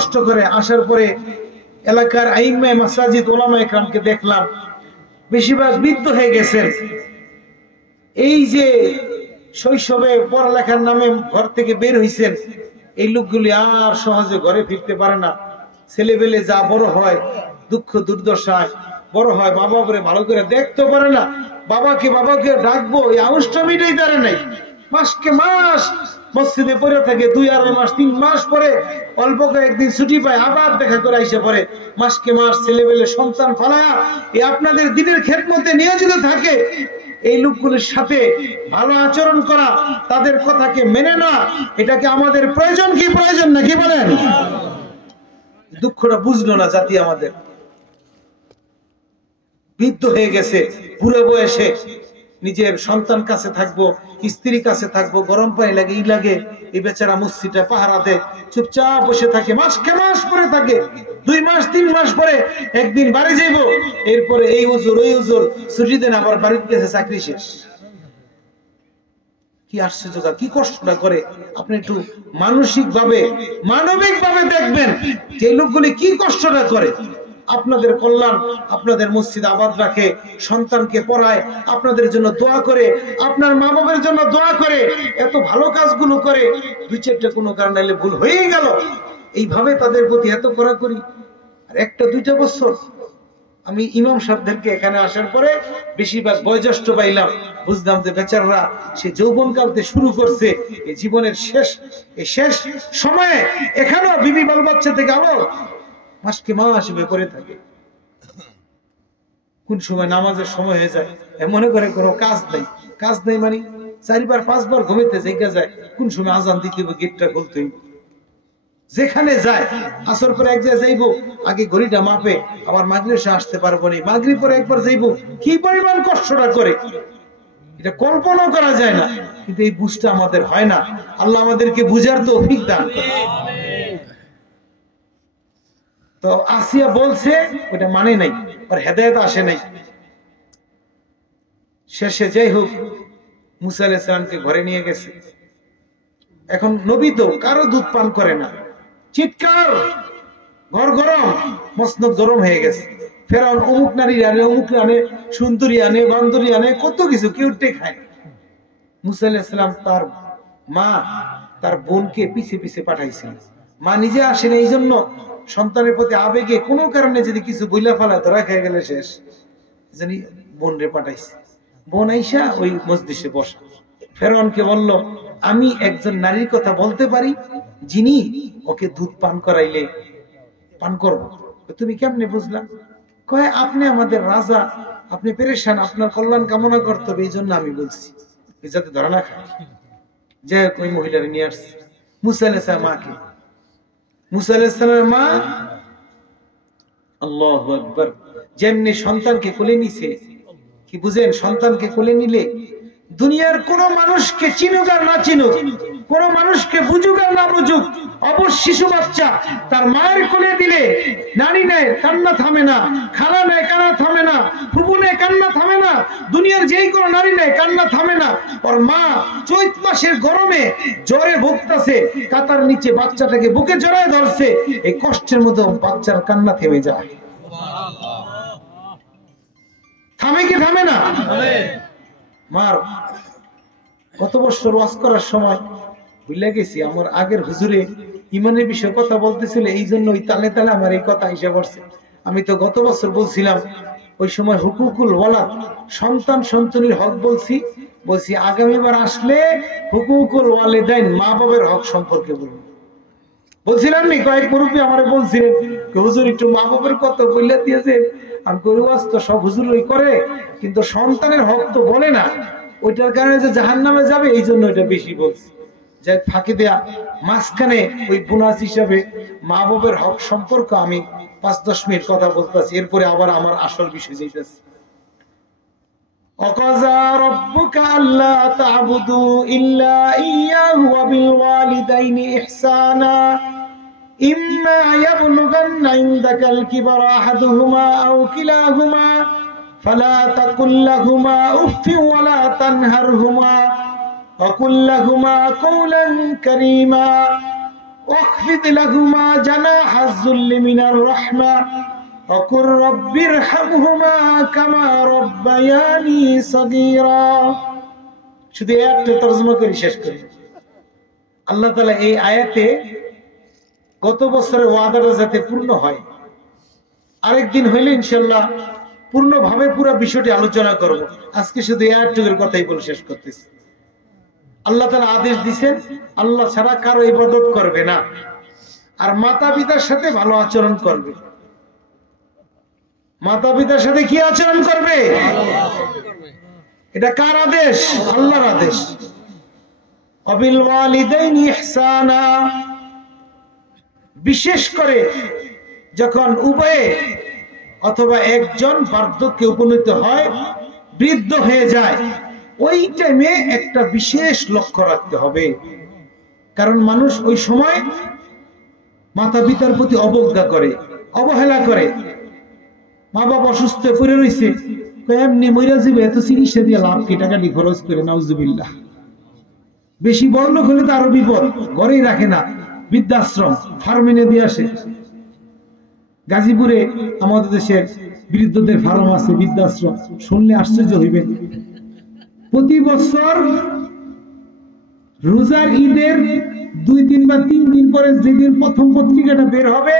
কষ্ট করে আসার পরে এলাকার আইম্মায়ে মাসাজিদ ওলামায়ে কেরামকে দেখলাম বেশিরভাগ বৃদ্ধ হয়ে গেছেন। এই যে শৈশবে পড়ালেখার নামে ঘর থেকে বের হইছেন, এই লোকগুলি আর সহজে ঘরে ফিরতে পারে না। ছেলেবেলে যা বড় হয় দুঃখ দুর্দশায় বড় হয়, বাবা করে ভালো করে দেখতে পারে না, বাবাকে ডাকবো এই আউশটা মিটাই পারে নাই। মাসকে মাস মসজিদে পড়ে থাকে, 2-2.5 মাস 3 মাস পরে অল্প কয়েকদিন ছুটি পায়, আবার দেখা করে আইসা পরে মাসকে মাস ছেলেবেলে সন্তান ফালায়া এই আপনাদের দিনের খেদমতে নিয়োজিত থাকে। এই লোকগুলোর সাথে ভালো আচরণ করা, তাদের কথাকে মেনে না, এটাকে আমাদের প্রয়োজন কি প্রয়োজন না, কি বলেন? দুঃখটা বুঝলো না জাতি আমাদের। বৃদ্ধ হয়ে গেছে, বুড়ো বয়সে নিজের সন্তান কাছে থাকবো, স্ত্রীর কাছে থাকবো, গরম পানি লাগে, ই লাগে, এই বেচারা মসজিদে পাহারাতে চুপচাপ বসে থাকে, মাসকে মাস পরে থাকে। 2 মাস 3 মাস পরে একদিন বাড়ি যাইব, এরপরে এই হুজুর ওই হুজুর ছুটি দেন, আবার বাড়িতে গেছে, চাকরি শেষ। কি আশ্চর্য, কি কষ্টটা করে। আপনি একটু মানবিক ভাবে দেখবেন যে লোকগুলি কি কষ্টটা করে। আপনাদের কল্যাণ, আপনাদের মসজিদ আবাদ রাখে, সন্তানকে পড়ায়, আপনাদের জন্য দোয়া করে, আপনার মা বাবার জন্য দোয়া করে, এত ভালো কাজগুলো করে, 2-4টা কোনো কারণে ভুল হয়েই গেল, এইভাবে তাদের প্রতি এত কড়াকড়ি। আর 1-2 বছর আমি ইমাম সাহেবদেরকে এখানে আসার পরে বেশিরভাগ বয়োজ্যেষ্ঠ পাইলাম, বুঝলাম যে বেচারারা সে যৌবনকালতে শুরু করছে, এই জীবনের শেষ সময়ে এখানেও বিবি বাল বাচ্চা থেকে আলো মাসকে মাস করে থাকে। কোন সময় নামাজের সময় হয়ে যায়, মনে করে কোনো কাজ নেই মানে 4-5 বার ঘুমাইতে জায়গা যায়, কোন সময় আজান দিতে হবে, গেটটা খুলতে হবে। যেখানে যায় আসর পরে এক জায়গায় যাইবো, আগে ঘড়িটা মাপে, আবার মাগরিবে আসতে পারবো না, মাগরিব পরে একবার যাইবো, কি পরিমাণ কষ্টটা করে এটা কল্পনা করা যায় না। কিন্তু এই বুঝটা আমাদের হয় না। আল্লাহ আমাদেরকে বুঝার তৌফিক দান করুন। তো আসিয়া বলছে, ওটা মানে নাই, আর হেদায়েত আসে নাই। শেষে যাই হোক মুসা আলাইহিস সালামকে ঘরে নিয়ে গেছে। এখন নবী তো কারো দুধ পান করে না, চিৎকার, ঘর গরম, মসনদ গরম হয়ে গেছে। ফেরাউন অমুক নারী আনে, অমুক আনে, সুন্দরী আনে, বান্দরী আনে, কত কিছু, কেউ খায়। মুসা আলাইহিস সালাম তার মা তার বোনকে পিছে পিছে পাঠাইছেন। মা নিজে আসেন, এই জন্য সন্তানের প্রতি আবেগে কোনো কারণে যদি কিছু বইলা ফেলা, ধরা খেয়ে গেলে শেষ, জানি বোন রে পাঠাইছে। বোন আইসা ওই মজলিসে বসা, ফেরাউনকে বলল, আমি একজন নারীর কথা বলতে পারি যিনি ওকে দুধ পান করাইলে পান করবো। তুমি কেমনে বুঝলা? কয়, আপনি আমাদের রাজা, আপনি পেরেশান, আপনার কল্যাণ কামনা করতে হবে, এই জন্য আমি বলছি, যাতে ধরা না খায়। যে ওই মহিলারে নিয়ে আসছে মুসা আলাইহিস সালামের মাকে। মুসা আলাইহিস সালামের মা, আল্লাহু আকবার, যেমনি সন্তানকে কোলে নিছে, কি বুঝেন, সন্তানকে কোলে নিলে দুনিয়ার কোন মানুষকে চিনুক আর না চিনুক, কোন মানুষকে বুঝুক আর না বুঝুক, অবশ্য শিশু বাচ্চা তার মায়ের কোলে দিলে নারী নেয় কান্না থামে না, খালা নেয় কান্না থামে না, ফুফু নেয় কান্না থামে না, দুনিয়ার যেই কোনো নারী নেয় কান্না থামে না। ওর মা চৈত মাসের গরমে জ্বরে ভুগতাছে, কাতার নিচে বাচ্চাটাকে বুকে জড়ায় ধরছে, এই কষ্টের মতো বাচ্চার কান্না থেমে যায়। থামে কি থামে না? মার কত বছর ওয়াজ করার সময় ভুলে গেছি, আমার আগের হুজুরে ইমানের বিষয়ে কথা বলতেছিল, এই জন্য ওই তালে তালে আমার এই কথা হিসেবে পড়ছে। আমি তো গত বছর বলছিলাম, ওই সময় হুকুকুল ওয়ালাদ, সন্তান সন্তানের হক বলছি আগামীবার আসলে হুকুকুল ওয়ালিদাইন, মা বাবার হক সম্পর্কে বলবো। বলছিলাম নি, কয়েক মুরব্বী আমার বলছিলেন, হুজুর একটু মা বাবার কথা বললে দিয়েছে। আমি করি, ওয়াজ তো সব হুজুরই করে, কিন্তু সন্তানের হক তো বলে না, ওইটার কারণে যে জাহান্নামে যাবে, এই জন্য এটা বেশি বলছি। যে ফাঁকি দেয়া মাঝখানে ওই বোনাস হিসাবে মা বাবার হক সম্পর্ক আমি 5-10 মিনিট কথা বলতেছি, এরপরে আবার আমার আসল বিষয় যাইতেছি। ওয়াকাযা রাব্বুকা আল্লা তা'বুদু ইল্লা ইয়্যাহু ওয়া বিল ওয়ালিদাইনি ইহসানা ইম্মা ইয়াবলুগান্না ইনদাকাল কিবারা আহাদুহুমা আও কিলাহুমা ফালা তাকুল লাহুমা উফফিন ওয়া লা তানহারহুমা وقل لهما قولا كريما واخفض لهما جناح আযযুল্লি মিনার রাহমা ওয়া কুর রাব্বিরহামহুমা কামা রাব্বায়ানি সাগীরা। শুধু একটা তরজমা করে শেষ করি। আল্লাহ তাআলা এই আয়াতে গত বছরের ওয়াদাটা যাতে পূর্ণ হয়, আরেকদিন হইলে ইনশাআল্লাহ পূর্ণভাবে পুরো বিষয়টি আলোচনা করব। আজকে শুধু এই আয়াতটুকুর কথাই বলে শেষ করতেছি। আল্লাহ তাআলা আদেশ দিবেন আল্লাহ ছাড়া কারো ইবাদত করবে না, আর মাতা পিতার সাথে ভালো আচরণ করবে। মাতা পিতার সাথে কি আচরণ করবে? এটা কার আদেশ? আল্লাহর আদেশ। অবিল ওয়ালিদাইনি ইহসানা, বিশেষ করে যখন উভয়ে অথবা একজন বার্ধক্যে উপনীত হয়, বৃদ্ধ হয়ে যায়, ওই টাইমে একটা বিশেষ লক্ষ্য রাখতে হবে। কারণ মানুষ ওই সময় মাতা পিতার প্রতি অবজ্ঞা করে, অবহেলা করে। মা বাবা অসুস্থ পড়ে রয়েছে, এমনি মইরা যাবে, এত চিকিৎসা দিয়ে লাভ কি, টাকা দিয়ে খরচ করে, নাউজুবিল্লাহ। বেশি বড়লোক হলে তো আরো বিপদ, ঘরেই রাখে না, বৃদ্ধাশ্রম ফার্মিনে দিয়ে আসে। গাজীপুরে আমাদের দেশের বৃদ্ধদের ফার্ম আছে, বৃদ্ধাশ্রম, শুনলে আশ্চর্য হইবেন। প্রতি বছর রোজার ঈদের 2 দিন বা 3 দিন পরে যেদিন প্রথম পত্রিকাটা বের হবে,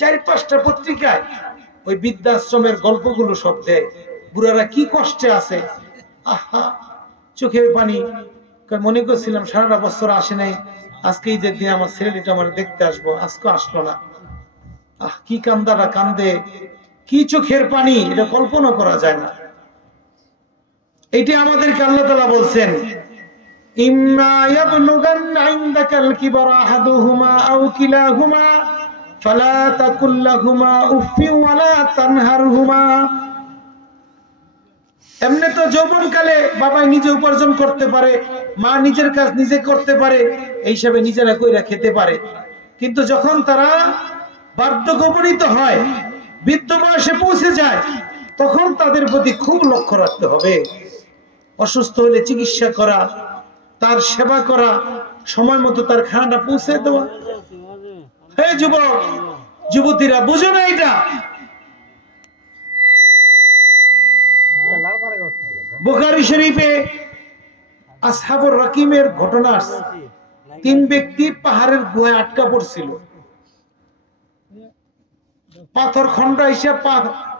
4-5টা পত্রিকায় ওই বৃদ্ধাশ্রমের গল্পগুলো সব দেয়। বুড়ারা কি কষ্টে আছে, আহা, চোখের পানি। মনে করছিলাম সারাটা বছর আসে নাই, আজকে ঈদের দিন আমার ছেলেটা আমার দেখতে আসবো, আজকে আসলো না। আহ, কি কান্দাটা কান্দে, কি চোখের পানি, এটা কল্পনা করা যায় না। এটা আমাদেরকে আল্লাহ তাআলা বলছেন, ইম্মা ইয়াবলুগান্না ইনদাকাল কিবারা আহাদুহুমা আও কিলাহুমা ফালা তাকুল লাহুমা উফফি ওয়ালা তানহারহুমা। এমনি তো যৌবনকালে বাবাই নিজে উপার্জন করতে পারে, মা নিজের কাজ নিজে করতে পারে, এই হিসাবে নিজেরা কইরা খেতে পারে। কিন্তু যখন তারা বার্ধক্যে উপনীত হয়, বৃদ্ধ বয়সে পৌঁছে যায়, তখন তাদের প্রতি খুব লক্ষ্য রাখতে হবে। অসুস্থ হলে চিকিৎসা করা, তার সেবা করা, সময় মতো তার খানাটা পৌঁছে দেওয়া। হে যুবক যুবতীরা, বুঝো না এটা? বুখারী শরীফে আসহাবুর রাকিমের ঘটনা আছে। 3 ব্যক্তি পাহাড়ের গুহায় আটকা পড়ছিল। পাথর খন্ড এসে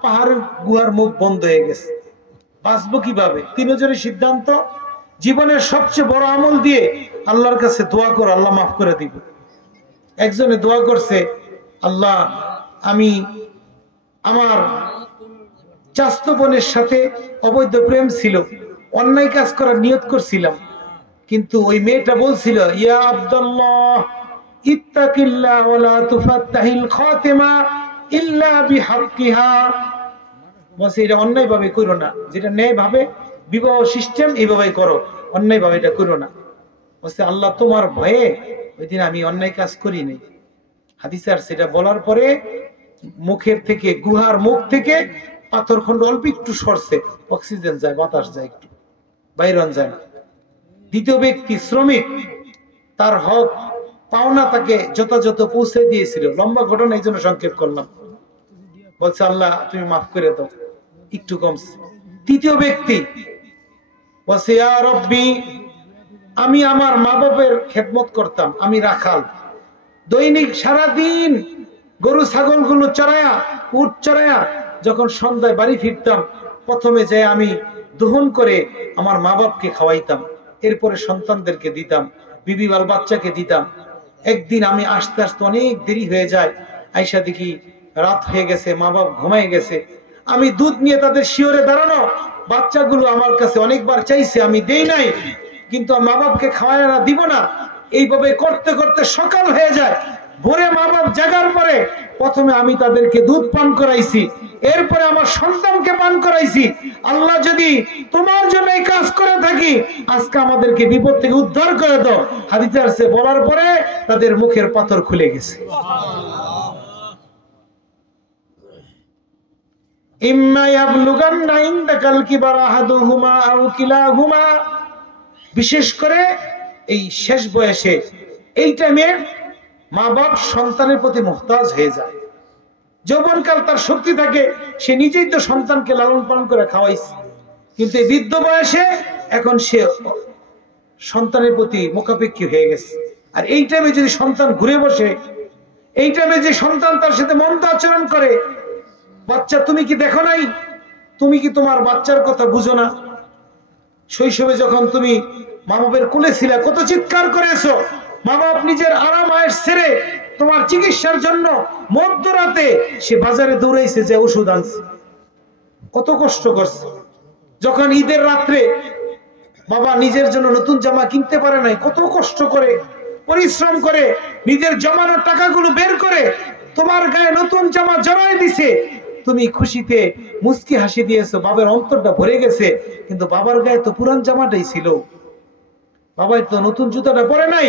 পাহাড়ের গুহার মুখ বন্ধ হয়ে গেছে। বাঁচবো কিভাবে? 3 জনের সিদ্ধান্ত, জীবনের সবচেয়ে বড় আমল দিয়ে আল্লাহর কাছে দোয়া করো, আল্লাহ মাফ করে দিব। একজনে দোয়া করছে, আল্লাহ, আমি আমার চাচতো বোনের সাথে অবৈধ প্রেম ছিল, অন্যায় কাজ করার নিয়ত করছিলাম, কিন্তু ওই মেয়েটা বলছিল, ইয়া আব্দুল্লাহ ইত্তাকিল্লাহ ওয়ালা তুফাত্তাহিল খাতিমা ইল্লা বিহাক্কিহা। বলছে এটা অন্যায় ভাবে করো না, যেটা ন্যায় ভাবে বিবাহ সিস্টেম এইভাবে করো, অন্যায় ভাবে এটা করো না। বলছে আল্লাহ তোমার ভয়ে ওই দিন আমি অন্যায় কাজ করি নাই। হাদিসে আর সেটা বলার পরে মুখের থেকে, গুহার মুখ থেকে পাথর খন্ড অল্প একটু সরছে, অক্সিজেন যায়, বাতাস যায়, একটু বাইরন যায় না। দ্বিতীয় ব্যক্তি শ্রমিক, তার হক পাওনা তাকে যথাযথ পৌঁছে দিয়েছিল। লম্বা ঘটনা, এই জন্য সংক্ষেপ করলাম। বলছে আল্লাহ তুমি মাফ করে দাও, একটু কমছে। তৃতীয় ব্যক্তি বলছে, ইয়া রব্বি, আমি আমার মা বাপের খেদমত করতাম, আমি রাখাল, দৈনিক সারাদিন গরু ছাগল গুলো চড়ায়া, উট চড়ায়া যখন সন্ধ্যায় বাড়ি ফিরতাম, প্রথমে যে আমি দহন করে আমার মা বাপকে খাওয়াইতাম, এরপরে সন্তানদেরকে দিতাম, বিবি বাল বাচ্চাকে দিতাম। একদিন আমি আসতে আসতে অনেক দেরি হয়ে যায়, আইসা দেখি রাত হয়ে গেছে, মা বাপ ঘুমায় গেছে। আমি দুধ নিয়ে তাদের শিওরে দাঁড়ানো, বাচ্চাগুলো আমার কাছে অনেকবার চাইছে, আমি দেই নাই, কিন্তু মা বাপকে খাওয়ায় না, দিব না। এইভাবে করতে করতে সকাল হয়ে যায়। ভোরে মা বাপ জাগার পরে প্রথমে আমি তাদেরকে দুধ পান করাইছি, এরপরে আমার সন্তানকে পান করাইছি। আল্লাহ যদি তোমার জন্য এই কাজ করে থাকি, আজকে আমাদেরকে বিপদ থেকে উদ্ধার করে দাও। হাদিসে আছে, বলার পরে তাদের মুখের পাথর খুলে গেছে। ইম্মা ইয়াবলুগান্না ইনদাকাল কিবারা আহাদুহুমা আও কিলাহুমা, বিশেষ করে এই শেষ বয়সে, এই টাইমে মা বাপ সন্তানের প্রতি মুহতাজ হয়ে যায়। যৌবনকাল তার শক্তি থাকে, সে নিজেই তো সন্তানকে লালন পালন করে খাওয়াইছে, কিন্তু এই বৃদ্ধ বয়সে এখন সে সন্তানের প্রতি মোকাপেক্ষী হয়ে গেছে। আর এই টাইমে যদি সন্তান ঘুরে বসে, এই টাইমে যে সন্তান তার সাথে মন্দ আচরণ করে, বাচ্চা তুমি কি দেখো নাই? তুমি কি তোমার বাচ্চার কথা বুঝো না? শৈশবে যখন তুমি মা বাপের কোলে ছিলে, কত চিৎকার করেছো। মা বাপ নিজের আরাম আয়েশ ছেড়ে তোমার চিকিৎসার জন্য মধ্যরাতে সে বাজারে দৌড়াইছে, যে ওষুধ আনছে, কত কষ্ট করছে। যখন ঈদের রাত্রে বাবা নিজের জন্য নতুন জামা কিনতে পারে নাই, কত কষ্ট করে পরিশ্রম করে নিজের জমানোর টাকাগুলো বের করে তোমার গায়ে নতুন জামা জড়াই দিছে। তুমি খুশিতে মুস্কি হাসি দিয়েছো, বাবার অন্তরটা ভরে গেছে। কিন্তু বাবার গায়ে তো পুরান জামাটাই ছিল, বাবাই তো নতুন জুতাটা পরে নাই,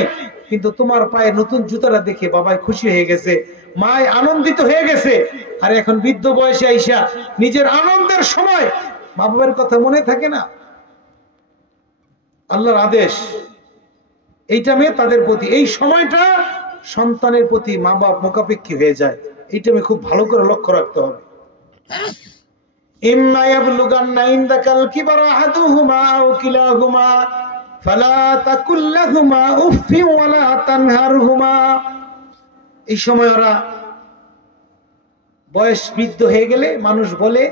কিন্তু তোমার পায়ে নতুন জুতাটা দেখে বাবাই খুশি হয়ে গেছে, মায় আনন্দিত হয়ে গেছে। আর এখন বৃদ্ধ বয়সে আইসা নিজের আনন্দের সময় মা বাবার কথা মনে থাকে না। আল্লাহর আদেশ এইটা মেয়ে তাদের প্রতি, এই সময়টা সন্তানের প্রতি মা বাপ মোকাপেক্ষী হয়ে যায়। এইটা আমি খুব ভালো করে লক্ষ্য রাখতে হবে। ইম্মা ইয়াবলুগান্না ইনদাকাল কিবারা আহাদুহুমা আও কিলাহুমা ফালা তাকুল লাহুমা উফফি ওয়ালা তানহারহুমা। এই সময় ওরা বয়স বৃদ্ধ হয়ে গেলে মানুষ বলে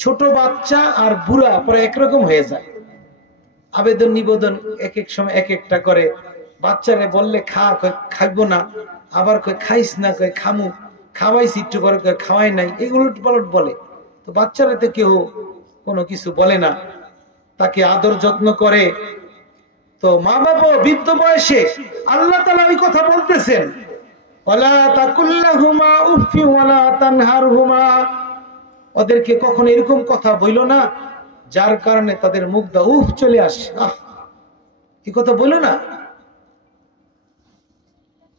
ছোট বাচ্চা আর বুড়া পরে একরকম হয়ে যায়। আবেদন নিবেদন এক এক সময় এক একটা করে। বাচ্চারে বললে খা, কয় খাইবো না, আবার কয় খাইস না, কয় খামু, খাওয়াইছি একটু পরে কয় খাওয়াই নাই, এই উলট পালট বলে। তো বাচ্চারা তো কেউ কোনো কিছু বলে না, তাকে আদর যত্ন করে। তো মা বাবা বৃদ্ধ বয়সে আল্লাহ তাআলা ওই কথা বলতেছেন, ওয়ালা তাকুল্লাহুমা উফফি ওয়ালা তানহারহুমা। ওদেরকে কখনো এরকম কথা বইলো না যার কারণে তাদের মুখ দা উফ চলে আসে, এই কথা বলো না।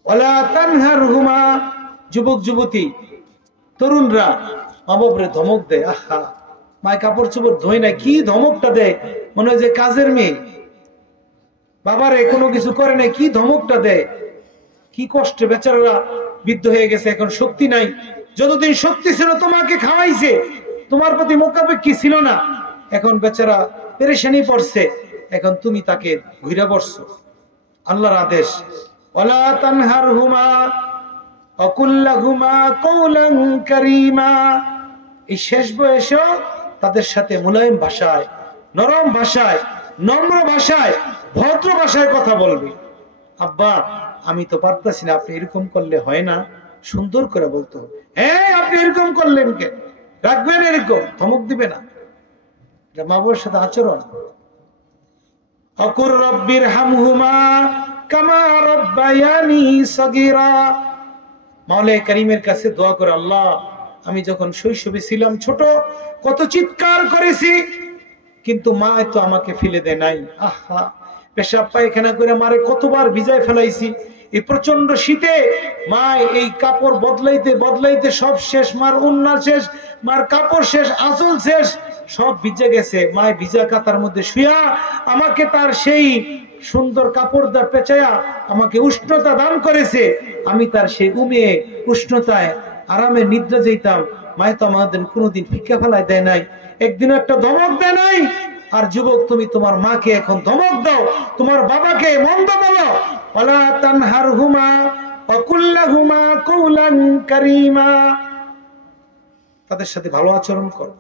ওয়ালা তানহারহুমা। যুবক যুবতী তরুণরা মা বাপরে ধমক দেয়, আহা মায় কাপড় চোপড় ধোয় না, কি ধমকটা দেয়, মনে হয় যে কাজের মেয়ে। বাবারে কোনো কিছু করে না, কি ধমকটা দেয়, কি কষ্টে বেচারারা বৃদ্ধ হয়ে গেছে, এখন শক্তি নাই। যতদিন শক্তি ছিল তোমাকে খাওয়াইছে, তোমার প্রতি মোকাপেক্ষী ছিল না, এখন বেচারা পেরেশানি পড়ছে, এখন তুমি তাকে ঘুরে পড়ছো। আল্লাহর আদেশ, ওয়ালা তানহারহুমা ওয়া কুল লাহুমা কওলান কারীমা। এই শেষ বয়সেও তাদের সাথে মুলায়েম ভাষায়, নরম ভাষায়, নম্র ভাষায়, ভদ্র ভাষায় কথা বলবে। আব্বা আমি তো পারতাছি না, আপনি এরকম করলে হয় না, সুন্দর করে বলতে হবে। হ্যাঁ আপনি এরকম করলেন কে, রাখবেন এরকম, ধমক দিবে না। এটা মা বাবার সাথে আচরণ। অকুর রব্বির হামহুমা কামা রব্বায়ানি সগীরা। মাওলানা কারীমের কাছে দোয়া করে, আল্লাহ আমি যখন শৈশবে ছিলাম ছোট, কত চিৎকার করেছি, কিন্তু মা তো আমাকে ফেলে দেয় নাই। আহা পেশাব পায়খানা করে মারে কতবার ভিজায় ফেলাইছি, এই প্রচন্ড শীতে মা এই কাপড় বদলাইতে বদলাইতে সব শেষ, মার উন্না শেষ, মার কাপড় শেষ, আঁচল শেষ, সব ভিজে গেছে। মায় ভিজা কাতার মধ্যে শুয়া আমাকে তার সেই সুন্দর কাপড় দা পেঁচায়া আমাকে উষ্ণতা দান করেছে। আমি তার সেই উমিয়ে উষ্ণতায় আরামে নিদ্রা যেতাম। মায় তো আমাদের কোনোদিন ফিকা ফেলায় দেয় নাই, একদিন একটা ধমক দেয় নাই। আর যুবক তুমি তোমার মাকে এখন ধমক দাও, তোমার বাবাকে মন্দ বলো। ওয়ালা তানহারহুমা ওয়া কুল লাহুমা কওলান কারীমা। তাদের সাথে ভালো আচরণ করো।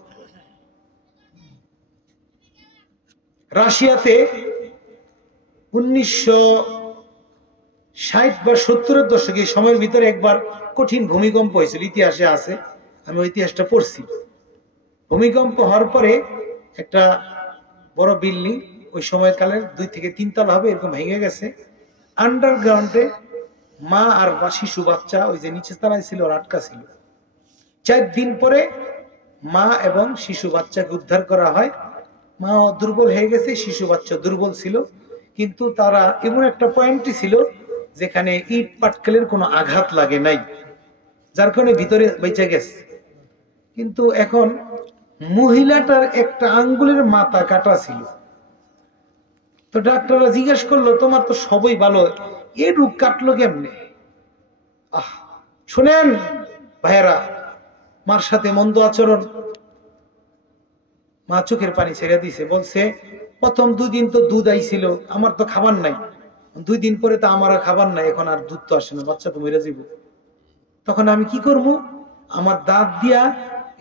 রাশিয়াতে 1960 বা 70-এর দশকে এই সময়ের ভিতরে একবার কঠিন ভূমিকম্প হয়েছিল, ইতিহাসে আছে, আমি ওই ইতিহাসটা পড়ছি। ভূমিকম্প হওয়ার পরে একটা বড় বিল্ডিং, ওই সময়কালের 2 থেকে 3 তলা হবে, এরকম ভেঙে গেছে। আন্ডারগ্রাউন্ডে মা আর শিশু বাচ্চা ওই যে নিচে তলায় ছিল, আটকা ছিল। 4 দিন পরে মা এবং শিশু বাচ্চাকে উদ্ধার করা হয়। মা দুর্বল হয়ে গেছে, শিশু বাচ্চা দুর্বল ছিল, কিন্তু তারা এমন একটা পয়েন্টই ছিল যেখানে ইট পাটকেলের কোনো আঘাত লাগে নাই, যার কারণে ভিতরে বেঁচে গেছে। কিন্তু এখন মহিলাটার একটা আঙ্গুলের মাথা কাটা ছিল। তো ডাক্তাররা জিজ্ঞেস করলো, তোমার তো সবই ভালো, এই রোগ কাটলো কেমনে? আহ, শুনেন ভাইয়েরা, মার সাথে মন্দ আচরণ, মা চোখের পানি ছেড়ে দিছে, বলছে প্রথম 2 দিন তো দুধ আইছিল, আমার তো খাবার নাই, 2 দিন পরে তো আমার খাবার নাই, এখন আর দুধ তো আসে না, বাচ্চা তো মরে যাবো। তখন আমি কি করবো, আমার দাঁত দিয়া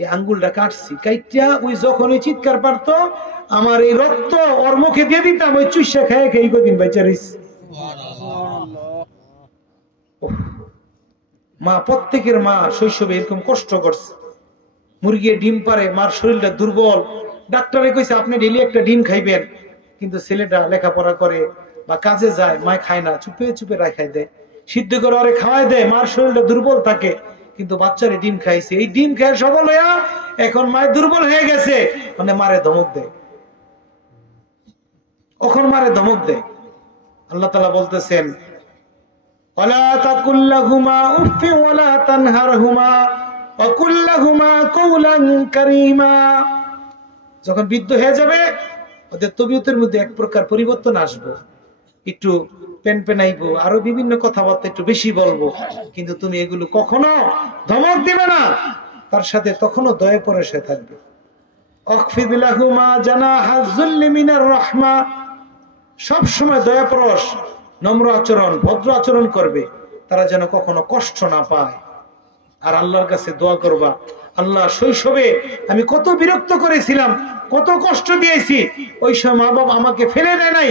এই আঙ্গুলটা কাটছি, কাইটা ওই যখন ওই চিৎকার পারতো আমার এই রক্ত ওর মুখে দিয়ে দিতাম, ওই চুষা খেয়ে খেয়ে কদিন বেঁচে রইছে। মা, প্রত্যেকের মা শৈশবে এরকম কষ্ট করছে। মুরগি ডিম পারে, মার শরীরটা দুর্বল, ডাক্তারে কইছে আপনি ডেইলি একটা ডিম খাইবেন, কিন্তু ছেলেটা লেখাপড়া করে বা কাজে যায়, মা খায় না, চুপে চুপে রাখাই দেয়, সিদ্ধ করে ওরে খাওয়াই দেয়, মার শরীরটা দুর্বল থাকে, কিন্তু বাচ্চারে ডিম খাইছে, এই ডিম খেয়ে সবল হইয়া এখন মায়ের দুর্বল হয়ে গেছে, মানে মারে ধমক দেয়, এখন মারে ধমক দেয়। আল্লাহ তাআলা বলতেছেন ওয়ালা তাকুল লাহুমা উফ ওয়ালা তানহারহুমা ওয়া কুল লাহুমা কওলান কারীমা। যখন বৃদ্ধ হয়ে যাবে ওদের তবিয়তের মধ্যে এক প্রকার পরিবর্তন আসবে, একটু পেনপেনাইবো, আরো বিভিন্ন কথাবার্তা একটু বেশি বলবো, কিন্তু তুমি এগুলো কখনো ধমক দিবে না, তার সাথে তখনও দয়া পরশে থাকবে। আখফিদ লাহুমা জানাহা যুল্লি মিনার রাহমা, সব সময় দয়া পরশ, নম্র আচরণ, ভদ্র আচরণ করবে, তারা যেন কখনো কষ্ট না পায়। আর আল্লাহর কাছে দোয়া করবা, আল্লাহ শৈশবে আমি কত বিরক্ত করেছিলাম, কত কষ্ট দিয়েছি, ওই সময় মা বাবা আমাকে ফেলে দেয় নাই,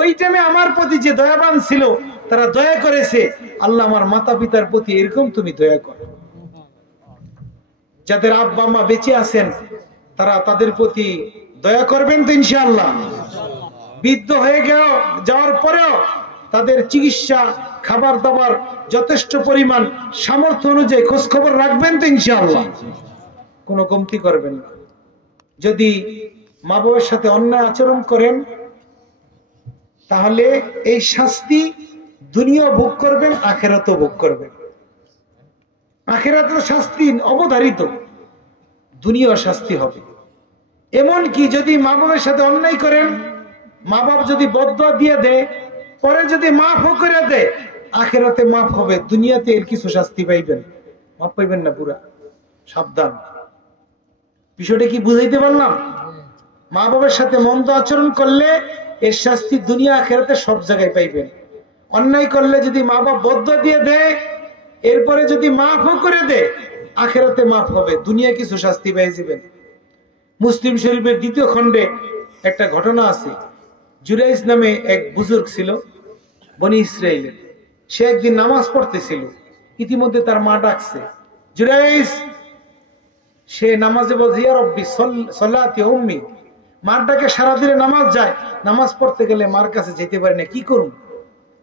ওই টাইমে আমার প্রতি যে দয়াবান ছিল তারা দয়া করেছে, আল্লাহ আমার মাতা পিতার প্রতি এরকম তুমি দয়া করো। যাদের আব্বা মা বেঁচে আছেন তারা তাদের প্রতি দয়া করবেন তো ইনশাআল্লাহ। বৃদ্ধ হয়ে যাওয়ার পরেও তাদের চিকিৎসা, খাবার দাবার যথেষ্ট পরিমাণ সামর্থ্য অনুযায়ী খোঁজ খবর রাখবেন তো ইনশাআল্লাহ, কোনো কমতি করবেন না। যদি মা বাবার সাথে অন্যায় আচরণ করেন তাহলে এই শাস্তি দুনিয়া ভোগ করবেন, আখিরাতও ভোগ করবেন। আখিরাতের শাস্তি অবধারিত, দুনিয়া শাস্তি হবে। এমন কি যদি মা বাবার সাথে অন্যায় করেন, মা বাপ যদি বদদুয়া দিয়ে দেয়, পরে যদি মাফও করে দেয়, আখিরাতে মাফ হবে, দুনিয়াতে এর কিছু শাস্তি পাইবেন, মাফ পাইবেন না পুরা, সাবধান। বিষয়টা কি বুঝাইতে পারলাম? মা বাবার সাথে মন্দ আচরণ করলে এর শাস্তি দুনিয়া আখিরাতে সব জায়গায় পাইবেন। অন্যায় করলে যদি মা বাপ বদদুয়া দিয়ে দেয়, এরপরে যদি মাফও করে দেয়, আখিরাতে মাফ হবে, দুনিয়া কিছু শাস্তি পাই যাবেন। মুসলিম শরীফের 2য় খণ্ডে একটা ঘটনা আছে। জুরাইজ নামে এক বুজুর্গ ছিল বনি ইসরাইলের, সে একদিন নামাজ পড়তেছিল, ইতিমধ্যে তার মা ডাকছে, জুরাইজ। সে নামাজে বলছে ইয়া রব্বি সাল্লাতি উম্মি, মার ডাকে সারাদিনে নামাজ যায়, নামাজ পড়তে গেলে মার কাছে যেতে পারে না, কি করুন,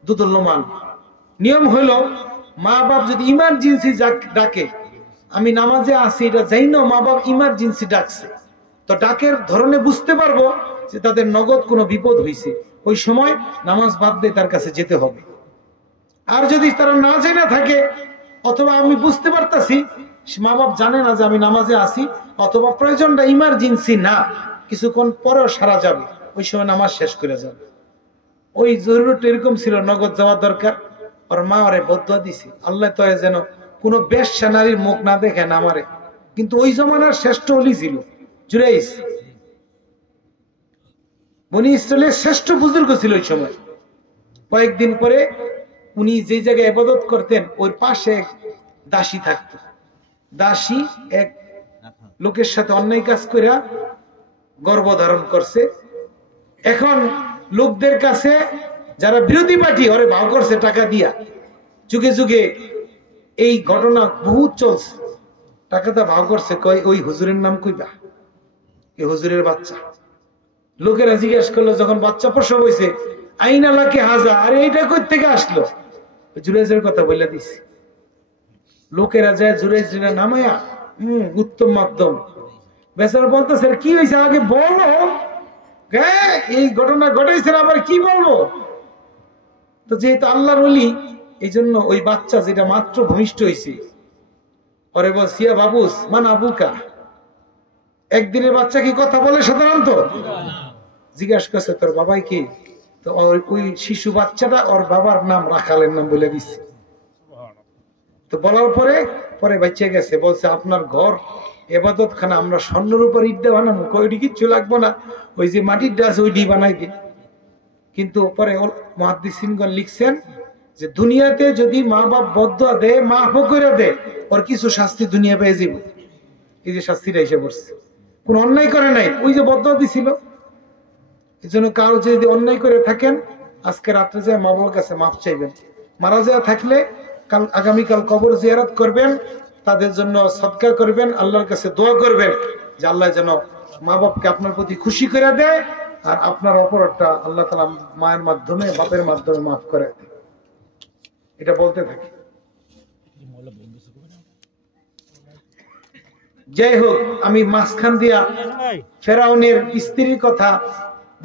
দুদুল্যমান। নিয়ম হলো মা বাপ যদি ইমার্জেন্সি ডাকে, আমি নামাজে আসি এটা যাই না, মা বাপ ইমার্জেন্সি ডাকছে, তো ডাকের ধরনে বুঝতে পারবো যে তাদের নগদ কোনো বিপদ হয়েছে, ওই সময় নামাজ বাদ দিয়ে তার কাছে যেতে হবে। আর যদি তারা না জেনে থাকে, অথবা আমি বুঝতে পারতাছি মা বাপ জানে না যে আমি নামাজে আসি, অথবা প্রয়োজনটা ইমার্জেন্সি না, কিছুক্ষণ পরেও সারা যাবে, ওই সময় নামাজ শেষ করে যাবে। ওই জরুরত এরকম ছিল, নগদ যাওয়ার দরকার, ওর মা ওরে বদদুয়া দিছে, আল্লাহ তোরে যেন কোনো বেশ্যা নারীর মুখ না দেখেন আমারে। কিন্তু ওই জমানার শ্রেষ্ঠ ওলি ছিল জুরাইজ, বনি ইসরাইলের শ্রেষ্ঠ বুজুর্গ ছিল ওই সময়। কয়েকদিন পরে উনি যে জায়গায় ইবাদত করতেন ওর পাশে এক দাসী থাকতো, দাসী এক লোকের সাথে অন্যায় কাজ করে গর্ভধারণ করছে। এখন লোকদের কাছে যারা বিরোধী পার্টি ওরে ভাও করছে টাকা দিয়া, যুগে যুগে এই ঘটনা বহুত চলছে, টাকাটা ভাও করছে, কয় ওই হুজুরের নাম কইবা, এই হুজুরের বাচ্চা। লোকেরা জিজ্ঞেস করলো যখন বাচ্চা প্রসব হয়েছে, আইনালাকে হাজা, আরে এইটা কই থেকে আসলো, জুরাইজের কথা বলে দিছে। লোকেরা যায় জুরাইজের নামায়া উত্তম মাধ্যম, বেচারা বলতেছে কি হয়েছে আগে বলো, এই ঘটনা ঘটেছে আবার কি বলবো। তো যেহেতু আল্লাহর ওলি, এই জন্য ওই বাচ্চা যেটা মাত্র ভূমিষ্ঠ হয়েছে, পরে বল সিয়া বাবুস মান আবুকা, একদিনের বাচ্চা কি কথা বলে সাধারণত? জিজ্ঞাসা করছে তোর বাবাই কি, তো ওই শিশু বাচ্চাটা ওর বাবার নাম রাখালের নাম বলে দিচ্ছে। তো বলার পরে পরে বাচ্চা গেছে, বলছে আপনার ঘর এবাদত খানা আমরা স্বর্ণের উপর ইটটা বানাবো, ওইটি কিচ্ছু লাগবো না, ওই যে মাটির ডাস ওইটি বানাই দিন। কিন্তু পরে মুহাদ্দিসিনগণ লিখছেন যে দুনিয়াতে যদি মা বাপ বদদুয়া দেয়, মাফ করে দেয়, ওর কিছু শাস্তি দুনিয়া পেয়ে যাবে। এই যে শাস্তিটা এসে পড়ছে, কোন অন্যায় করে নাই, ওই যে বদদুয়া দিছিল। এই জন্য কারো যদি অন্যায় করে থাকেন, আজকে রাত্রে যায় মা বাবার কাছে মাফ চাইবেন। মারা যাওয়া থাকলে কাল আগামীকাল কবর জিয়ারত করবেন, তাদের জন্য সদকা করবেন, আল্লাহর কাছে দোয়া করবেন যে আল্লাহ যেন মা বাপকে আপনার প্রতি খুশি করে দেয়, আর আপনার অপরাধটা আল্লাহ তাআলা মায়ের মাধ্যমে বাপের মাধ্যমে মাফ করে দেয়। এটা বলতে থাকি। যাই হোক, আমি মাঝখান দিয়া ফেরাউনের স্ত্রীর কথা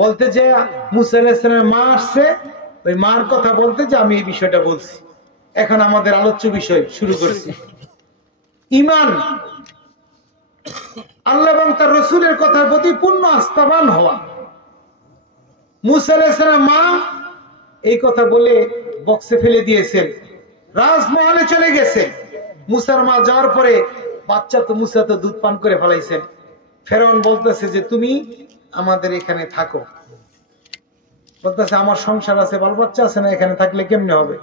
বলতে যে মুসা আলাইহিস সালামের মা আসছে, ওই মার কথা বলতে যে আমি এই বিষয়টা বলছি। এখন আমাদের আলোচ্য বিষয় শুরু করছি, ঈমান, আল্লাহ এবং তার রাসূলের কথার প্রতি পূর্ণ আস্থাবান হওয়া। মুসা আলাইহিস সালামের মা এই কথা বলে বক্সে ফেলে দিয়েছেন, রাজমহলে চলে গেছে। মুসার মা যাওয়ার পরে বাচ্চা তো মুসা তো দুধ পান করে ফেলাইছেন। ফেরাউন বলতেছে যে তুমি আমাদের এখানে থাকো, বলতেছে আমার সংসার আছে, বাল বাচ্চা আছে না, এখানে থাকলে কেমনে হবে?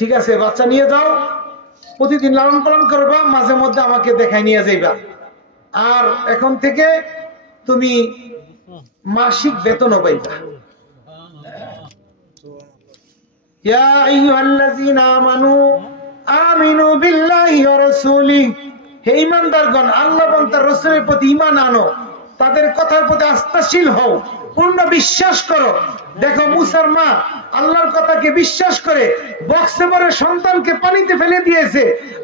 ঠিক আছে, বাচ্চা নিয়ে যাও, প্রতিদিন লালন পালন করবা, মাঝে মধ্যে আমাকে দেখায় নিয়ে যাইবা, আর এখন থেকে তুমি মাসিক বেতনও পাইবা। ইয়া আইয়ুহাল্লাযীনা আমানু আমিনু বিল্লাহি ওয়া রাসূলিহি, হে ঈমানদারগণ, আল্লাহ এবং তার রাসূলের প্রতি ঈমান আনো, তাদের কথার প্রতি আস্থাশীল হও, পূর্ণ বিশ্বাস করো। দেখো মুসার মা আল্লাহর কথাকে বিশ্বাস করে বক্সে ভরে সন্তানকে পানিতে ফেলে দিয়েছে।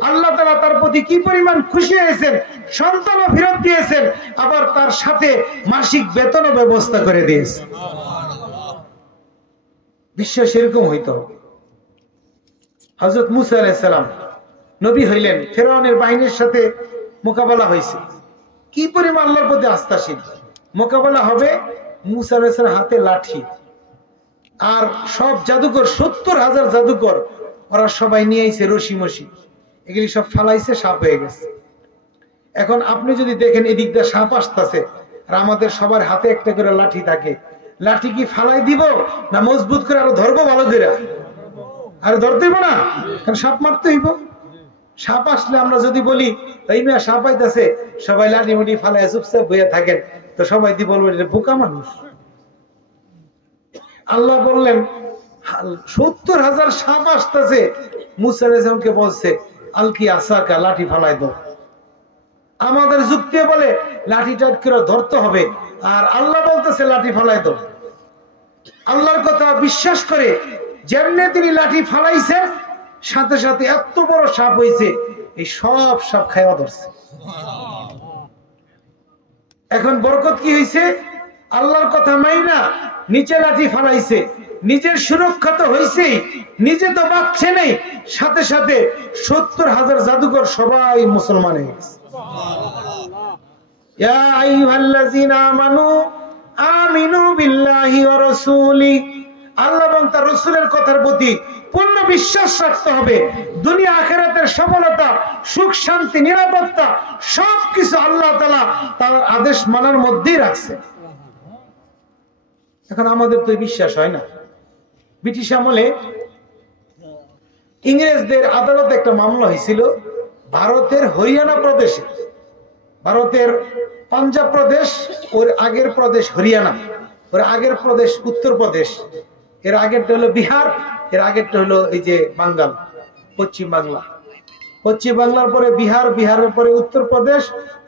আল্লাহ তাআলা তার প্রতি কি পরিমাণ খুশি হয়েছেন, সন্তানও ফেরত দিয়েছেন, আবার তার সাথে মাসিক বেতনও ব্যবস্থা করে দিয়েছে। বিশ্বাস এরকম হইতো। হযরত মুসা আলাইহিস সালাম নবী হইলেন, ফেরাউনের বাহিনীর সাথে মোকাবেলা হয়েছে। কি পরিমাণ আল্লাহর প্রতি আস্থাশীল। মোকাবেলা হবে, মুসা আলাইহিস সালামের হাতে লাঠি, আর সব জাদুকর ৭০,০০০ জাদুকর, ওরা সবাই নিয়ে আইছে রশি মশি, এগুলি সব ফালাইছে, সাপ হয়ে গেছে। এখন আপনি যদি দেখেন এদিক দিয়ে সাপ আসতেছে, আর আমাদের সবার হাতে একটা করে লাঠি থাকে, লাঠি কি ফালাই দিব না মজবুত করে আরো ধরবো? ভালো করে আর ধরতে হইব না, কারণ সাপ মারতে হইব। সাপ আসলে আমরা যদি বলি এই মেয়ে সাপ আইতাছে, সবাই লাঠি মুঠি ফালাই চুপচাপ বইয়া থাকেন, তো সবাই দি বলবো এটা বোকা মানুষ। আল্লাহ বললেন ৭০,০০০ সাপ আসতেছে, মুসা আলাইহিস সালামকে বলছে আলকি আসাকা, লাঠি ফালাই দাও। আমাদের যুক্তি বলে লাঠিটা করে ধরতে হবে, আর আল্লাহ বলতেছে লাঠি ফালাই দাও। আল্লাহর কথা বিশ্বাস করে যেমনি তিনি লাঠি ফালাইছেন, সাথে সাথে এত বড় সাপ হয়েছে, এই সব সাপ খাওয়া ধরছে। এখন বরকত কি হয়েছে? আল্লাহর কথা মাইনা নিচে লাঠি ফালাইছে, নিজের সুরক্ষা তো হয়েছেই, নিজে তো বাঁচছে নেই, সাথে সাথে ৭০,০০০ জাদুকর সবাই মুসলমান হয়ে গেছে। ইয়া আইয়ুহাল্লাযীনা আমানু আমিনু বিল্লাহি ওয়া রাসূলিহি, আল্লাহ এবং তার রাসূলের কথার প্রতি পূর্ণ বিশ্বাস রাখতে হবে। দুনিয়া আখিরাতের সফলতা, সুখ শান্তি, নিরাপত্তা সবকিছু আল্লাহ তাআলা তার আদেশ মানার মধ্যেই রাখছে। এখন আমাদের তো বিশ্বাস হয় না। ব্রিটিশ আমলে ইংরেজদের আদালতে একটা মামলা হয়েছিল ভারতের হরিয়ানা প্রদেশে। ভারতের পাঞ্জাব প্রদেশ, ওর আগের প্রদেশ হরিয়ানা, ওর আগের প্রদেশ উত্তরপ্রদেশ, এর আগেরটা হলো বিহার, এর আগেরটা হলো এই যে বাঙ্গাল, পশ্চিম বাংলা। পশ্চিম বাংলার পরে বিহার, বিহারের পরে উত্তরপ্রদেশ,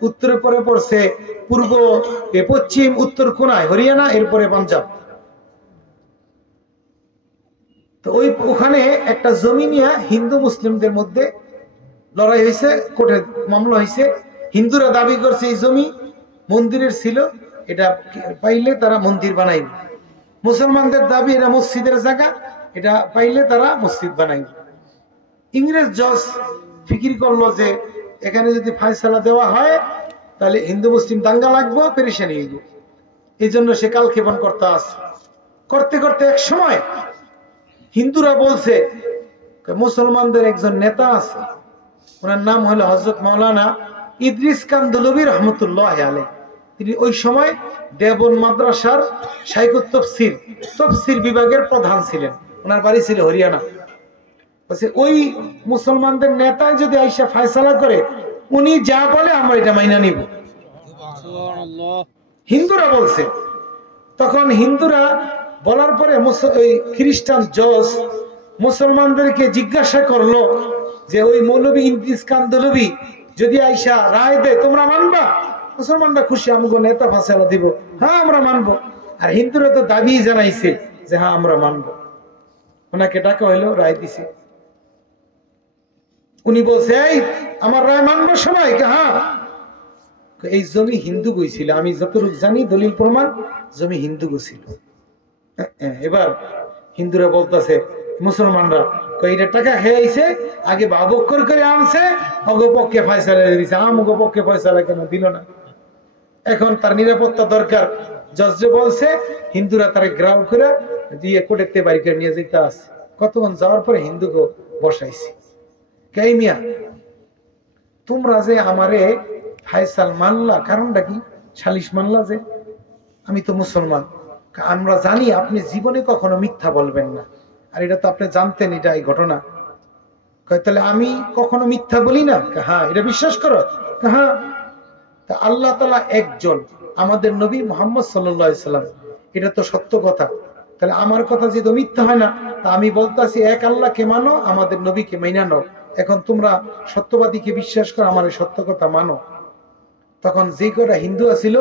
উত্তরের পরে পড়ছে পূর্ব পশ্চিম উত্তর কোনায় হরিয়ানা, এরপরে পাঞ্জাব। তো ওখানে একটা জমি নিয়ে হিন্দু মুসলিমদের মধ্যে লড়াই হয়েছে, কোর্টে মামলা হয়েছে। হিন্দুরা দাবি করছে এই জমি মন্দিরের ছিল, এটা পাইলে তারা মন্দির বানাইবে। মুসলমানদের দাবি এটা মসজিদের জায়গা, এটা পাইলে তারা মসজিদ বানাইবে। ইংরেজ জজ ফিকির করলো যে এখানে যদি ফায়সালা দেওয়া হয় তাহলে হিন্দু মুসলিম দাঙ্গা লাগবে, পেরেশানি হইব। এই জন্য সে কালক্ষেপণ করতে আসে। করতে করতে এক সময় হিন্দুরা বলছে মুসলমানদের একজন নেতা আছে, ওনার নাম হলো হযরত মাওলানা ইদ্রিস কান্দলবী রহমতুল্লাহ আলাইহি। তিনি ওই সময় দেওবন্দ মাদ্রাসার শাইখুত তফসির বিভাগের প্রধান ছিলেন। ওনার বাড়ি ছিল হরিয়ানা। ওই মুসলমানদের নেতা যদি আইসা ফয়সালা করে, উনি যা বলে আমরা এটা মাইনা নিব, হিন্দুরা বলছে। তখন হিন্দুরা বলার পরে খ্রিস্টান জজ মুসলমানদেরকে জিজ্ঞাসা করলো যে ওই মৌলভী ইদ্রিস কান্দলবী যদি আইসা রায় দেয় তোমরা মানবা? মুসলমানরা খুশি, আমাকে নেতা ফয়সালা দিব, হ্যাঁ আমরা মানবো। আর হিন্দুরা তো দাবি জানাইছে যে হ্যাঁ আমরা মানবো। ওনাকে ডাকা হইলো, রায় দিছে। উনি বলছে এই আমার রায় মানবো সবাই? হ্যাঁ। এই জমি হিন্দু গইছিল, আমি যতটুকু জানি দলিল প্রমাণ জমি হিন্দু গইছিল। এবার হিন্দুরা বলতেছে মুসলমানরা এটা টাকা খেয়েছে, আগে বাবক্কর করে আনছে, অগো পক্ষে ফয়সালা দিয়েছে, আমগো পক্ষে ফয়সালা কেন দিল না? এখন তার নিরাপত্তা দরকার। জজে বলছে হিন্দুরা তার গ্রাউ করে দিয়ে কোটেতে বাড়ি করে নিয়ে যেতে আছে। কতক্ষণ যাওয়ার পরে হিন্দুকে বসাইছি, কে মিয়া তোমরা যে আমারে ফায়সাল মানলা, কারণটা কি? সালিশ মানলা যে আমি তো মুসলমান। আমরা জানি আপনি জীবনে কখনো মিথ্যা বলবেন না, আর এটা তো আপনি জানতেন এটা এই ঘটনা। তাহলে আমি কখনো মিথ্যা বলি না? হ্যাঁ। এটা বিশ্বাস করো? হ্যাঁ। তা আল্লাহ তাআলা একজন, আমাদের নবী মুহাম্মদ সাল্লাল্লাহু আলাইহি সাল্লাম, এটা তো সত্য কথা। তাহলে আমার কথা যেহেতু মিথ্যা হয় না, তা আমি বলতেছি এক আল্লাহকে মানো, আমাদের নবীকে মাইনা নাও। এখন তোমরা সত্যবাদীকে বিশ্বাস করো, আমার সত্য কথা মানো। তখন যে কটা হিন্দু ছিল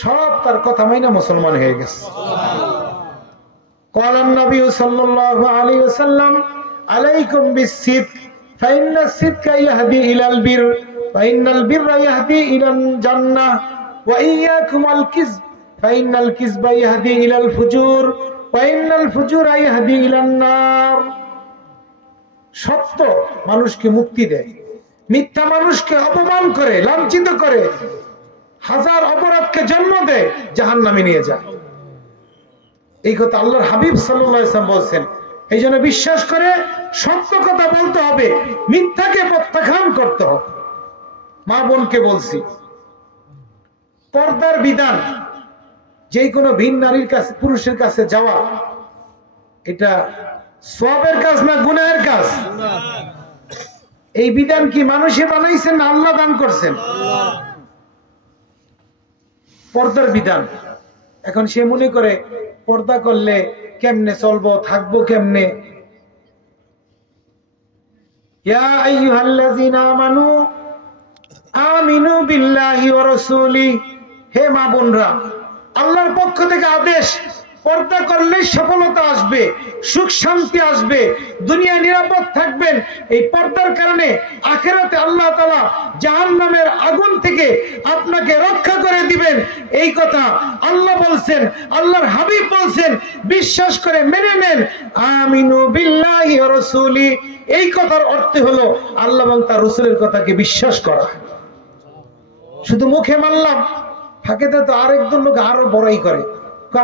সব তার কথা মাইনা মুসলমান হয়ে গেছে। ক্বালান নবী সাল্লাল্লাহু আলাইহি ওয়াসাল্লাম আলাইকুম বিস-সিদক ফাইন্নাস সিদকা ইয়াহদি ইলাল বির ওয়া ইন্নাল বিররা ইয়াহদি ইলাল জান্নাহ ওয়া ইয়্যাকুম আল কিযব ফাইন্নাল কিযবা ইয়াহদি ইলাল ফুজুর ওয়া ইন্নাল ফুজুরা ইয়াহদি ইলান নার। সত্য মানুষকে মুক্তি দেয়, মিথ্যা মানুষকে অপমান করে, লাঞ্ছিত করে, হাজার অপরাধকে জন্ম দেয়, জাহান্নামে নিয়ে যায়। এই কথা আল্লাহর হাবিব সাল্লাল্লাহু আলাইহি ওয়াসাল্লাম বলেন। এই জন্য বিশ্বাস করে সত্য কথা বলতে হবে, মিথ্যাকে প্রত্যাখ্যান করতে হবে। মা বোনকে বলছি, পর্দার বিধান, যে কোনো ভিন নারীর কাছে পুরুষের কাছে যাওয়া, এটা সওয়াবের কাজ না গুনাহের কাজ? এই বিধান কি মানুষে বানাইছেন না আল্লাহ দান করছেন? পর্দার বিধান। এখন সে মনে করে পর্দা করলে কেমনে চলবো, থাকবো কেমনে? ইয়া আইয়ুহাল্লাযীনা আমানু আমিনু বিল্লাহি ওয়া রাসূলিহি। হে মা বোনরা, আল্লাহর পক্ষ থেকে আদেশ, পর্দা করলে সফলতা আসবে, সুখ শান্তি আসবে, দুনিয়া নিরাপদ থাকবেন। এই পর্দার কারণে আখিরাতে আল্লাহ তাআলা জাহান্নামের আগুন থেকে আপনাকে রক্ষা করে দিবেন। এই কথা আল্লাহ বলছেন, আল্লাহর হাবিব বলছেন, বিশ্বাস করে মেনে নেন। আমিনু বিল্লাহি ওয়া রাসূলিহি, এই কথার অর্থ হলো আল্লাহ এবং তার রাসূলের কথাকে বিশ্বাস করা। শুধু মুখে মানলাম, ফাঁকেতে তো আরেকজন লোক আরো বড়াই করে,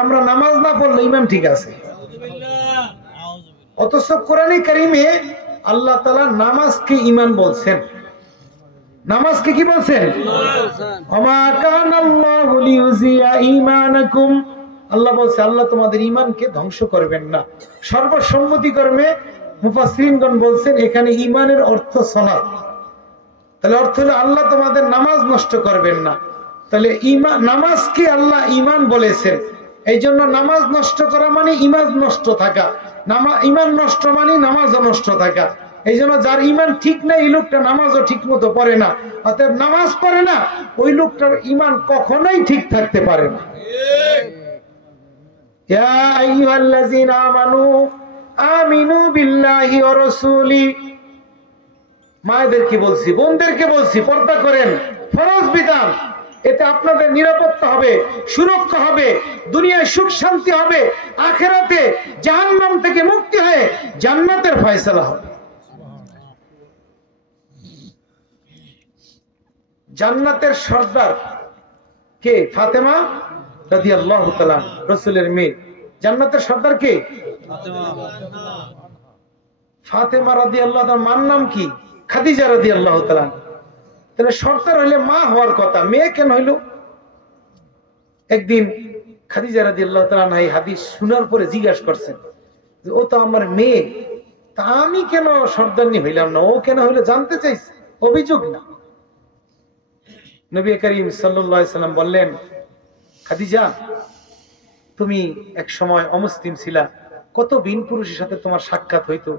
আমরা নামাজ না পড়লে ইমান ঠিক আছে। অথচ কোরআনে কারিমে আল্লাহ তাআলা নামাজকে ঈমান বলছেন। নামাজকে কি বলছেন? ওমা কানাল্লাহু লিইউযিয়া ঈমানাকুম। আল্লাহ বলছে আল্লাহ তোমাদের ঈমানকে ধ্বংস করবেন না। সর্বসম্মতিক্রমে মুফাসসিরিনগণ বলছেন এখানে ঈমানের অর্থ সালাত। তাহলে অর্থ হলো আল্লাহ তোমাদের নামাজ নষ্ট করবেন না। তাহলে ঈমান, নামাজকে আল্লাহ ঈমান বলেছেন। এই জন্য নামাজ নষ্ট করা মানে ঈমান নষ্ট থাকা, ঈমান নষ্ট মানে নামাজও নষ্ট থাকা। এই জন্য যার ঈমান ঠিক নাই, এই লোকটা নামাজও ঠিক মতো পড়ে না, অতএব নামাজ পড়ে না, ওই লোকটার ঈমান কখনোই ঠিক থাকতে পারে না। ইয়া আইয়ুহাল্লাযীনা আমানু আমিনু বিল্লাহি ওয়া রাসূলিহি। মায়েদেরকে বলছি, বোনদেরকে বলছি, পর্দা করেন, ফরজ বিধান। এতে আপনাদের নিরাপত্তা হবে, সুরক্ষা হবে, দুনিয়ায় সুখ শান্তি হবে, আখিরাতে জাহান্নাম থেকে মুক্তি হয়ে জান্নাতের ফয়সালা হবে। জান্নাতের সর্দার কে? ফাতেমা রাদিয়াল্লাহু তাআলা, রাসূলের মেয়ে। জান্নাতের সর্দার কে? ফাতেমা রাদিয়াল্লাহু তাআলার মার নাম কি? খাদিজা রাদিয়াল্লাহু তাআলা। তাহলে সর্দার হইলে মা হওয়ার কথা, মেয়ে কেন হইল? একদিন খাদিজা রাদিয়াল্লাহু তাআলা এই হাদিস শোনার পরে জিজ্ঞাসা করছেন যে ও তো আমার মেয়ে, তা আমি কেন সর্দারনি হইলাম না, ও কেন হইলো জানতে চাইছে, অভিযোগ না। নবী করিম সাল্লাল্লাহু আলাইহি সাল্লাম বললেন, খাদিজা তুমি এক সময় অমুসলিম ছিলা, কত বিন পুরুষের সাথে তোমার সাক্ষাৎ হইতো,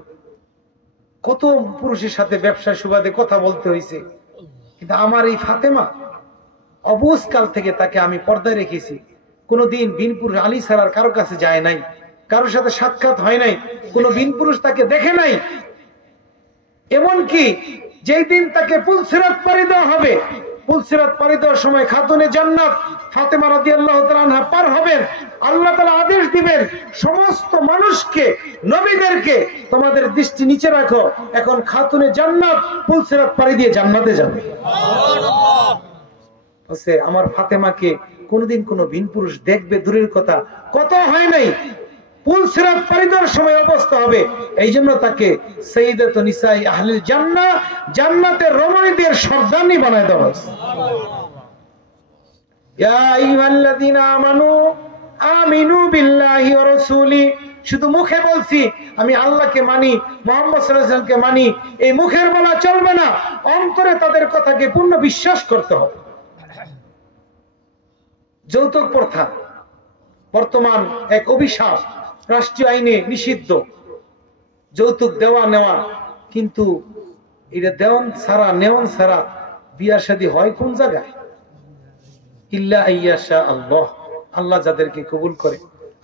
কত পুরুষের সাথে ব্যবসার সুবাদে কথা বলতে হয়েছে, কিন্তু আমার এই ফাতেমা অবুজ কাল থেকে তাকে আমি পর্দায় রেখেছি, কোনদিন বিন পুরুষ আলী ছাড়ার কারো কাছে যায় নাই, কারোর সাথে সাক্ষাৎ হয় নাই, কোন বিন পুরুষ তাকে দেখে নাই। এমনকি যেই দিন তাকে পুলসিরাত পাড়ি দেওয়া হবে, পুলসিরাত পাড়ি দেওয়ার সময় খাতুনে জান্নাত ফাতেমা রাদিয়াল্লাহু তাআলা আনহা পার হবেন, আল্লাহ তাআলা আদেশ দিবেন সমস্ত মানুষকে, নবীদেরকে, তোমাদের দৃষ্টি নিচে রাখো, এখন খাতুনে জান্নাত পুলসিরাত পাড়ি দিয়ে জান্নাতে যাবে। সুবহানাল্লাহ। আমার ফাতেমাকে কোনদিন কোন ভিন পুরুষ দেখবে দূরের কথা, কত হয় নাই, পুলসিরাত পাড়ি দেওয়ার সময় অবস্থা হবে। এই জন্য তাকে সাইয়্যিদাতুন নিসাই আহলিল জান্নাহ, জান্নাতের রমণীদের সর্দারনি বানায় দেওয়া হয়েছে। ইয়া আইয়ুহাল্লাযীনা আমানু আমিনু বিল্লাহি ওয়া রাসূলি, শুধু মুখে বলছি আমি আল্লাহকে মানি, মুহাম্মদ সাল্লাল্লাহু আলাইহি ওয়াসাল্লামকে মানি, এই মুখের বলা চলবে না, অন্তরে তাদের কথাকে পূর্ণ বিশ্বাস করতে হবে। যৌতুক প্রথা বর্তমান এক অভিশাপ, রাষ্ট্রীয় আইনে নিষিদ্ধ যৌতুক দেওয়া নেওয়া, কিন্তু এটা দেওয়ান ছাড়া নেওয়ান ছাড়া বিয়া শাদী হয় কোন জায়গায়? ইল্লা আইয়াশা আল্লাহ, আল্লাহ যাদেরকে কবুল করে।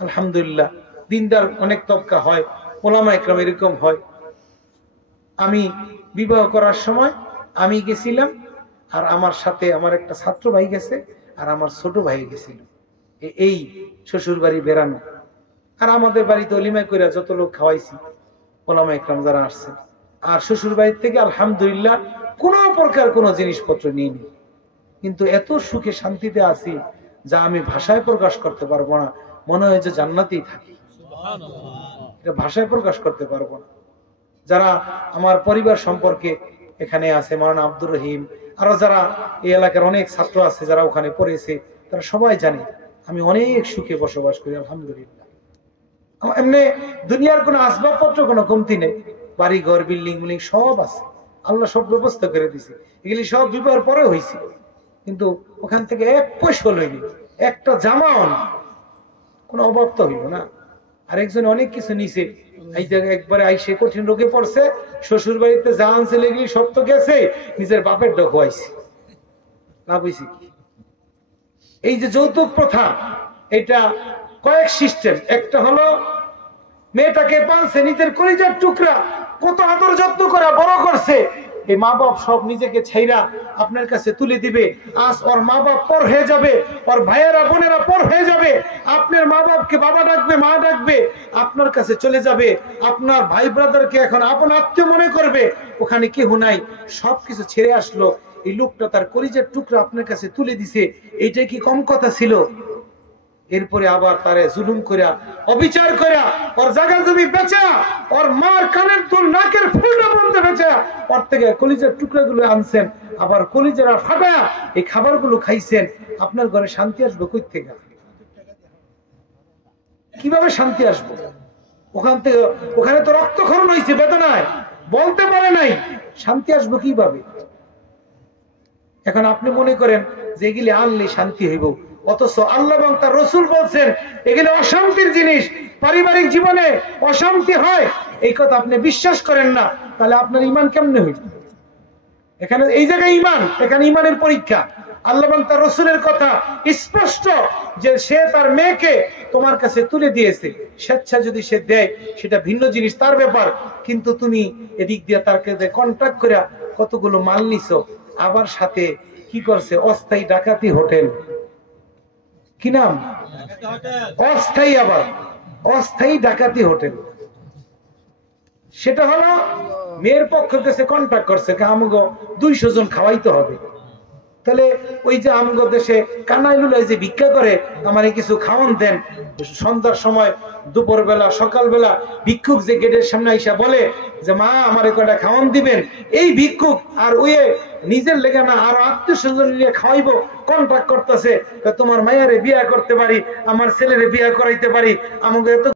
আলহামদুলিল্লাহ, দিনদার অনেক তবকা হয়, ওলামা ইকরাম এরকম হয়। আমি বিবাহ করার সময় আমি গেছিলাম, আর আমার সাথে আমার একটা ছাত্র ভাই গেছে, আর আমার ছোট ভাই গেছিল। এই শ্বশুর বাড়ি বেড়ানো, আর আমাদের বাড়িতে অলিমা করে যত লোক খাওয়াইছি ওলামা ইকরাম যারা আসছে, আর শ্বশুর বাড়ির থেকে আলহামদুলিল্লাহ কোনো প্রকার কোনো জিনিসপত্র নিইনি, কিন্তু এত সুখে শান্তিতে আছি যা আমি ভাষায় প্রকাশ করতে পারবো না। মনে হয় যে জান্নাতেই থাকি, এটা ভাষায় প্রকাশ করতে পারবো না। যারা আমার পরিবার সম্পর্কে এখানে আছে, মাওলানা আব্দুর রহিম, আরো যারা এই এলাকার অনেক ছাত্র আছে যারা ওখানে পড়েছে, তারা সবাই জানে আমি অনেক সুখে বসবাস করি আলহামদুলিল্লাহ। এমনি দুনিয়ার কোনো আসবাবপত্র কোনো কমতি নেই, বাড়ি ঘর বিল্ডিং বিল্ডিং সব আছে, আল্লাহ সব ব্যবস্থা করে দিছে, এগুলি সব বিবাহের পরে হয়েছে, কিন্তু ওখান থেকে এক পয়সা লইনি, একটা জামাও না, কোনো অভাব তো হইল না। আরেকজন অনেক কিছু নিছে, এই জায়গায় একবারে আইসে কঠিন রোগে পড়ছে, শ্বশুর বাড়িতে যা আনছে লেগলি সব তো গেছে, নিজের বাপের ডক হয়েছে, লাভ হয়েছে কি? এই যে যৌতুক প্রথা, এটা কয়েক সিস্টেম। একটা হলো মেয়েটাকে পালছে, নিজের কলিজার টুকরা, কত আদর যত্ন করে বড় করছে, এই মা বাপ সব নিজেকে ছাইরা আপনার কাছে তুলে দিবে। আজ ওর মা বাপ পর হয়ে যাবে, ওর ভাইয়েরা বোনেরা পর হয়ে যাবে, আপনার মা বাপকে বাবা ডাকবে, মা ডাকবে, আপনার কাছে চলে যাবে, আপনার ভাই ব্রাদারকে এখন আপন আত্মীয় মনে করবে, ওখানে কেউ নাই, সবকিছু ছেড়ে আসলো, এই লোকটা তার কলিজার টুকরা আপনার কাছে তুলে দিছে, এইটা কি কম কথা ছিল? এরপরে আবার তারে জুলুম কইরা, অবিচার কইরা, ওর জায়গা জমি বেচা, ওর মার কানের দুল নাকের ফুলটা বন্ধ বেচা, ওর থেকে কলিজার টুকরাগুলো আনছেন, আবার কলিজারা ফাটা এই খাবারগুলো খাইছেন, আপনার ঘরে শান্তি আসবে কই থেকে? কিভাবে শান্তি আসবে? ওখান থেকে, ওখানে তো রক্তক্ষরণ হয়েছে, বেদনায় বলতে পারে নাই, শান্তি আসবে কিভাবে? এখন আপনি মনে করেন যে এগুলি আনলে শান্তি হইব, অথচ আল্লাহ এবং তার রাসূল বলছেন এগুলো অশান্তির জিনিস, পারিবারিক জীবনে অশান্তি হয়, এই কথা আপনি বিশ্বাস করেন না, তাহলে আপনার ঈমান কেমনে হইল? এখানে এই জায়গায় ঈমান, এখানে ঈমানের পরীক্ষা। আল্লাহ এবং তার রাসূলের কথা স্পষ্ট যে সে তার মেয়েকে তোমার কাছে তুলে দিয়েছে, স্বেচ্ছা যদি সে দেয় সেটা ভিন্ন জিনিস, তার ব্যাপার, কিন্তু তুমি এদিক দিয়ে তার কাছে কন্ট্রাক্ট করে কতগুলো মাল নিছো, আবার সাথে কি করছে? অস্থায়ী ডাকাতি হোটেল, কি নাম? অস্থায়ী, আবার অস্থায়ী ডাকাতি হোটেল। সেটা হলো মেয়ের পক্ষের কাছে কন্ট্রাক্ট করছে, আমগো 200 জন খাওয়াইতে হবে। তাহলে ওই যে আমগো দেশে কানাইলুলাই যে ভিক্ষা করে, আমারে কিছু খাওয়ান দেন, সন্ধ্যার সময় দুপুর বেলা সকাল বেলা ভিক্ষুক যে গেটের সামনে আইসা বলে যে মা আমার কয়টা খাওয়ান দিবেন, এই ভিক্ষুক আর ওই নিজের লেগে না আর আত্মীয় স্বজন নিয়ে খাওয়াইবো কন্ট্রাক্ট করতেছে, তোমার মায়েরে বিয়া করতে পারি, আমার ছেলেরে বিয়া করাইতে পারি, আমাকে এত